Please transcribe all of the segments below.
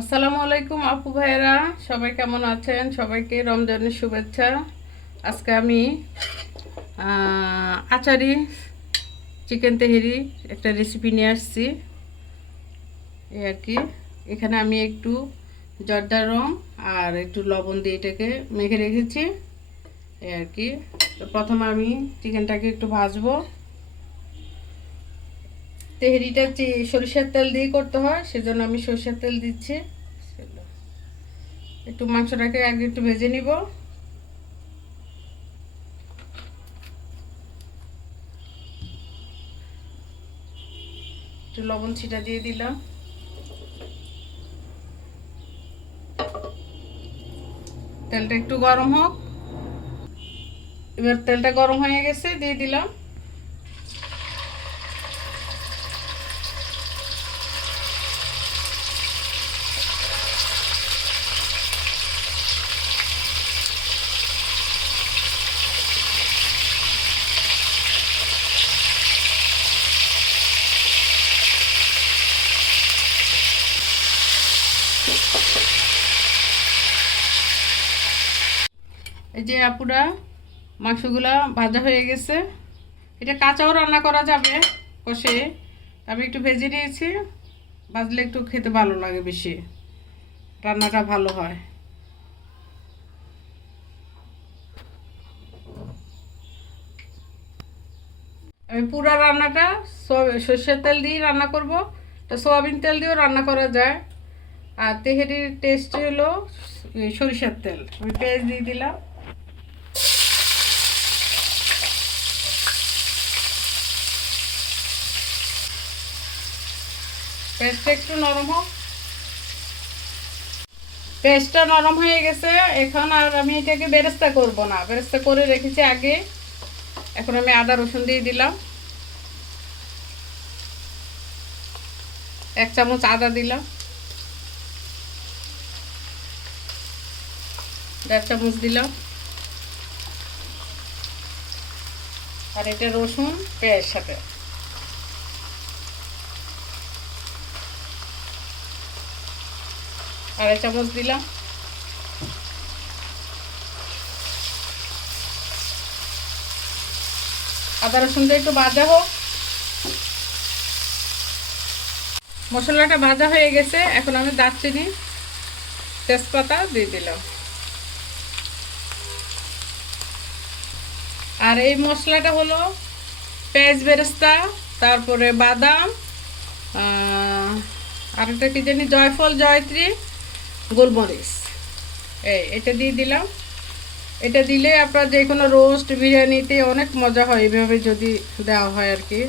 আসসালামু আলাইকুম আপু ভাইয়েরা, সবাই কেমন আছেন? সবাইকে রমজানের শুভেচ্ছা। আজকে আমি আচারি চিকেন তেহেরি একটা রেসিপি নিয়ে আসছি। এই আর কি, এখানে আমি একটু জর্দা রং আর একটু লবণ দিয়ে এটাকে মেখে রেখেছি। এই আর কি, তো প্রথমে আমি চিকেনটাকে একটু ভাজবো। তেহেরিটা সরিষার তেল দিয়ে করতে হয়, সেজন্য আমি সরিষার তেল দিচ্ছি। একটু মাংসটাকে আগে একটু ভেজে নিব। একটু লবণ ছিটা দিয়ে দিলাম। তেলটা একটু গরম হোক। এবার তেলটা গরম হয়ে গেছে, দিয়ে দিলাম এই যে আপুরা, মাংসগুলা ভাজা হয়ে গেছে। এটা কাঁচাও রান্না করা যাবে কষে, আমি একটু ভেজে নিয়েছি। ভাজলে একটু খেতে ভালো লাগে, বেশি রান্নাটা ভালো হয়। আমি পুরা রান্নাটা সর্ষের তেল দিয়ে রান্না করব। তো সয়াবিন তেল দিয়েও রান্না করা যায়। আর তেহেরির টেস্ট হলো সরিষার তেল। আমি পেঁয়াজ দিয়ে দিলাম। পেঁয়াজটা একটু নরম হোক। পেঁয়াজটা নরম হয়ে গেছে, এখন আর আমি এটাকে বেরেস্তা করব না, বেরেস্তা করে রেখেছি আগে। এখন আমি আদা রসুন দিয়ে দিলাম। 1 চামচ আদা দিলাম, 1.5 চামচ দিলাম। আর এটা রসুন পেঁয়াজের সাথে 2.5 চামচ দিলাম। আদা রসুনটা একটু ভাজা হোক। মশলাটা ভাজা হয়ে গেছে, এখন আমি দারচিনি তেজপাতা দিয়ে দিলাম। আর এই মশলাটা হলো পেঁয়াজ বেরেস্তা, তারপরে বাদাম, আর একটা কি জানি, জয়ফল জয়ত্রী, গোলমরিচ, এটা দিয়ে দিলাম। এটা দিলে আপনার যে কোনো রোস্ট বিরিয়ানিতে অনেক মজা হয় এভাবে যদি দেওয়া হয় আর কি।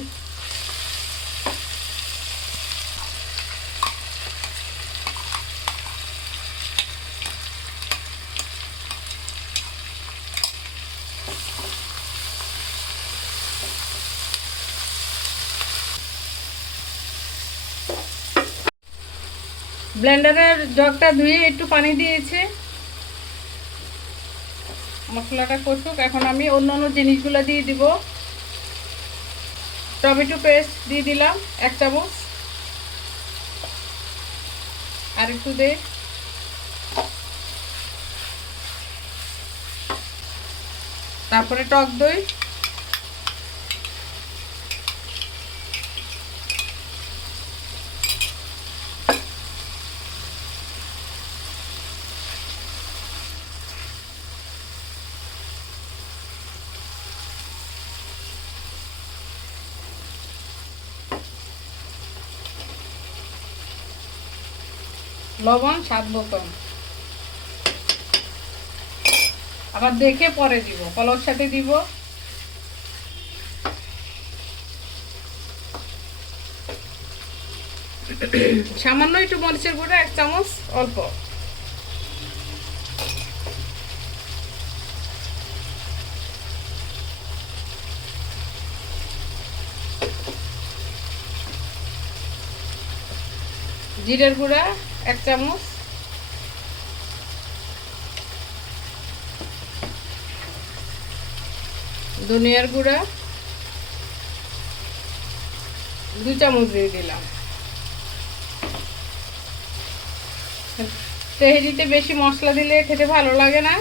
ব্লেন্ডারের জগটা ধুয়ে একটু পানি দিয়েছি। মশলাটা কষুক, এখন আমি অন্য অন্য জিনিসগুলো দিয়ে দিব। টমেটো পেস্ট দিয়ে দিলাম 1 চামচ, আর একটু দে। তারপরে টক দই, লবণ স্বাদ মতন। আবার দেখে পরে দিব, কলার সাথে দিব। সামান্য একটু মরিচের গুঁড়া 1 চামচ, অল্প। জিরের গুঁড়া 1 চামচ, ধনিয়ার গুঁড়া 2 চামচ দিয়ে দিলাম। তেহেরিতে বেশি মশলা দিলে খেতে ভালো লাগে না,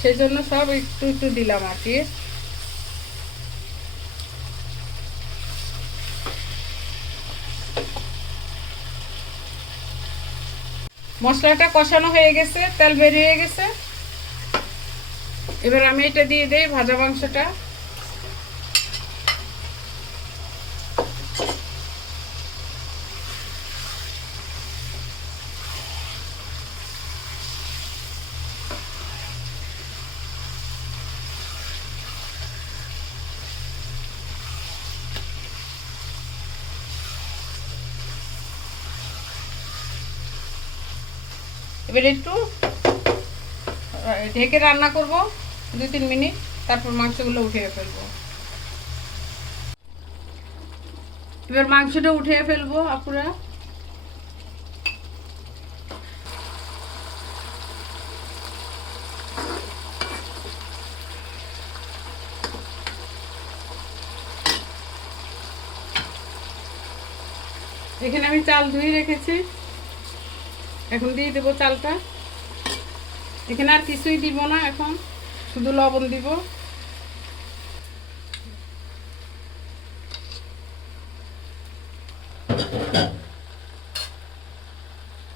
সেই জন্য সব একটু একটু দিলাম আর কি। মশলাটা কষানো হয়ে গেছে, তেল বেরিয়ে গেছে। এবার আমি এটা দিয়ে দেই ভাজা মাংসটা। এবার একটু ঢেকে রান্না করব 2-3 মিনিট, তারপর মাংসগুলো উঠিয়ে ফেলবো। এবার মাংসটা উঠিয়ে ফেলবো আপুরা। এখানে আমি চাল ধুয়ে রেখেছি, এখন দিয়ে দেবো চালটা। এখানে আর কিছুই দিব না, এখন শুধু লবণ দিব।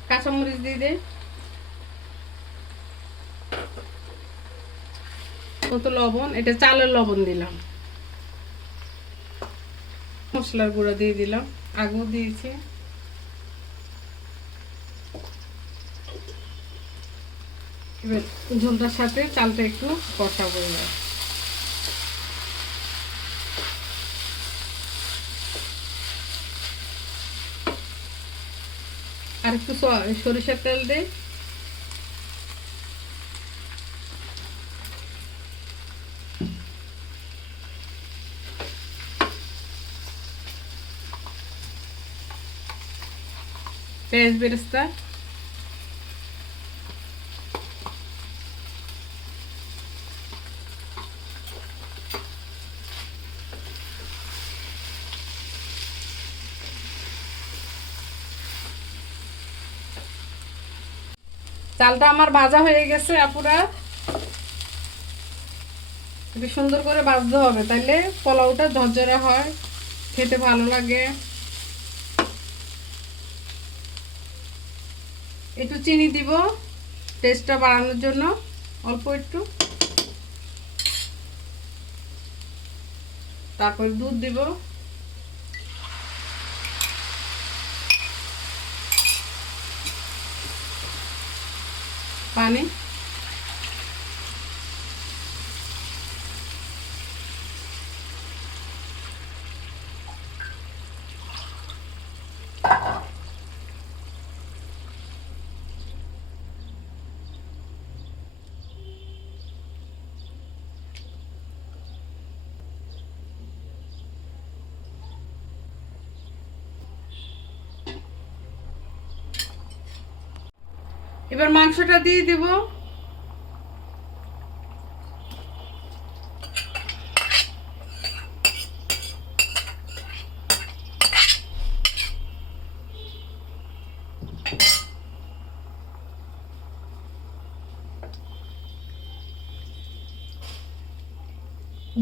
কাঁচামরিচ দিয়ে দে, কত লবণ, এটা চালের লবণ দিলাম। মশলার গুঁড়া দিয়ে দিলাম, আগেও দিয়েছি। এবার ঝোলটার সাথে চালটা একটু কষাবো। আর একটু সরিষার তেল দেই। পেঁয়াজ বেরেস্তা, চালটা আমার ভাজা হয়ে গেছে আপুরা। একটু সুন্দর করে ভাজতে হবে, তাইলে পোলাওটা ঝরঝরে হয়, খেতে ভালো লাগে। একটু চিনি দিব টেস্টটা বাড়ানোর জন্য, অল্প একটু। তারপর দুধ দিব। পানি। এবার মাংসটা দিয়ে দিব।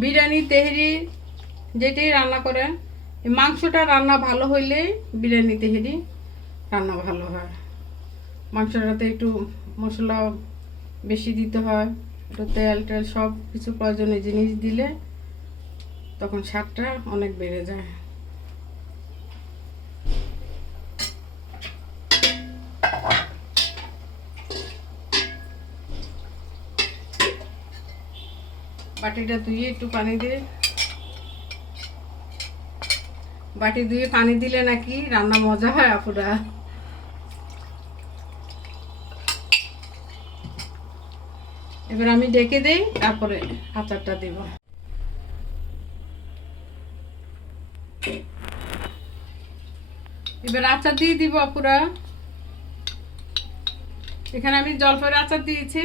বিরিয়ানি তেহেরি যেটাই রান্না করেন, এই মাংসটা রান্না ভালো হইলে বিরিয়ানি তেহেরি রান্না ভালো হয়। মাংসটাতে একটু মশলা বেশি দিতে হয়, একটু তেল টেল সব কিছু প্রয়োজনীয় জিনিস দিলে তখন স্বাদটা অনেক বেড়ে যায়। বাটিটা ধুয়ে একটু পানি দিয়ে, বাটি ধুয়ে পানি দিলে নাকি রান্না মজা হয় আপুরা। এবার আমি ডেকে দেই, তারপরে আচারটা দিব। এবার আচার দিয়ে দিব আপুরা। এখানে আমি জলপাইয়ের আচার দিয়েছি,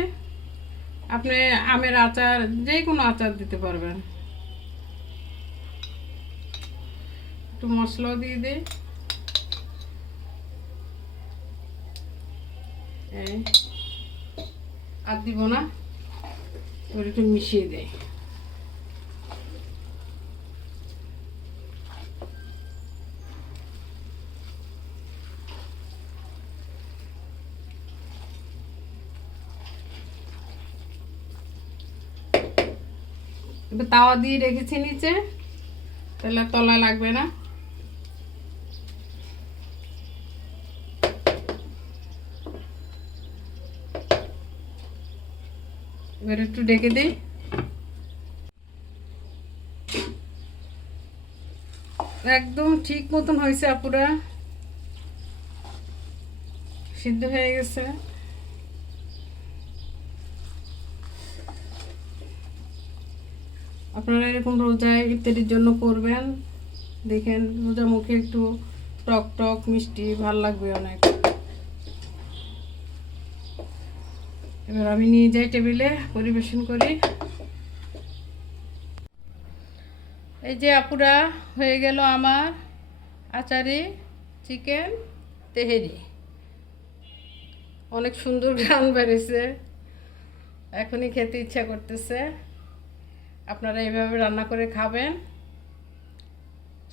আপনি আমের আচার যে কোনো আচার দিতে পারবেন। একটু মশলাও দিয়ে দিই। এই আর দিব না, এবার একটু মিশিয়ে দেয়। এবার তাওয়া দিয়ে রেখেছি নিচে, তাহলে তলা লাগবে না। এবার একটু ঢেকে দিই। একদম ঠিক মতন হয়েছে আপুরা, সিদ্ধ হয়ে গেছে। আপনারা এরকম রোজায় ইফতারির জন্য করবেন, দেখেন রোজা মুখে একটু টক টক মিষ্টি ভাল লাগবে অনেক। এবার আমি নিয়ে যাই টেবিলে, পরিবেশন করি। এই যে আপুরা, হয়ে গেল আমার আচারি চিকেন তেহেরি। অনেক সুন্দর ঘ্রাণ বেরিয়েছে, এখনই খেতে ইচ্ছা করতেছে। আপনারা এইভাবে রান্না করে খাবেন।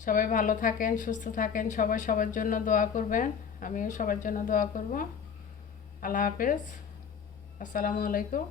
সবাই ভালো থাকেন, সুস্থ থাকেন, সবাই সবার জন্য দোয়া করবেন। আমিও সবার জন্য দোয়া করব। আল্লাহ হাফেজ, আসসালামু আলাইকুম।